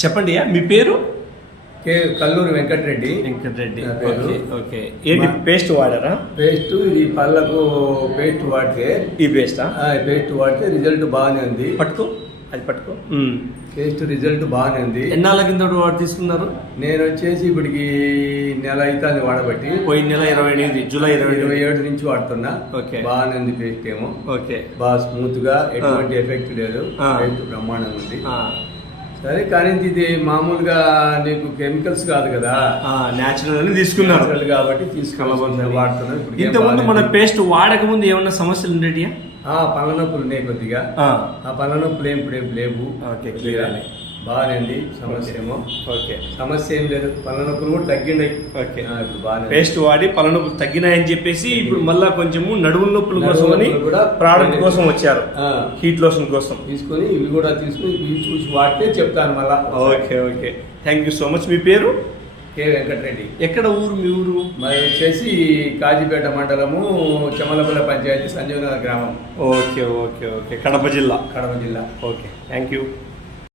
చెప్పండి మీ పేరు? కల్లూరి వెంకటరెడ్డి. ఓకే. ఏంటి పేస్ట్ వాడారా? పేస్ట్ ఇది పళ్ళకు పేస్ట్ వాడితే ఈ పేస్టా? పేస్ట్ వాడితే రిజల్ట్ బాగానే ఉంది. పట్టుకో. పేస్ట్ రిజల్ట్ బాగానే ఉంది. ఎన్నాళ్ళ కింద వాడు తీసుకున్నారు? నేను వచ్చేసి ఇప్పటికి నెల అవుతుంది వాడబట్టి. పోయిన నెల 28 జూలై 27 నుంచి వాడుతున్నా. ఓకే. బాగానే ఉంది పేస్ట్ ఏమో. ఓకే. బాగా స్మూత్ గా, ఎటువంటి ఎఫెక్ట్ లేదు. పేస్ట్ బ్రహ్మాండంగా ఉంది. సరే, కానీ ఇది మామూలుగా నీకు కెమికల్స్ కాదు కదా, న్యాచురల్ అని తీసుకున్నారు కాబట్టి తీసుకోవాలి వాడుతున్నాను. ఇంతకుముందు మన పేస్ట్ వాడక ముందు ఏమన్నా సమస్యలు ఉండేటియా? పళ్ళ నొప్పులు ఉన్నాయి కొద్దిగా. ఆ పళ్ళ నొప్పులు ఏం లేవు. బాగానే ఉంది. సమస్య ఏం లేదు. పళ్ళ నొప్పులు కూడా తగ్గినాయి. ఇప్పుడు బాగానే పేస్ట్ వాడి పళ్ళ నొప్పులు తగ్గినాయని చెప్పేసి ఇప్పుడు మళ్ళా కొంచెము నడుముల నొప్పుల కోసం అని ప్రోడక్ట్ కోసం వచ్చారు, హీట్ లోషన్ కోసం. తీసుకొని ఇవి కూడా తీసుకుని ఇవి చూసి వాడితే చెప్తాను మళ్ళా. Okay. Thank you so much. మీ పేరు? వెంకటరెడ్డి. ఎక్కడ ఊరు మీ ఊరు? మరి వచ్చేసి కాజీపేట మండలము, చెమలపల్లి పంచాయతీ, సంజీవనగర్ గ్రామం. ఓకే. కడప జిల్లా. Okay, thank you.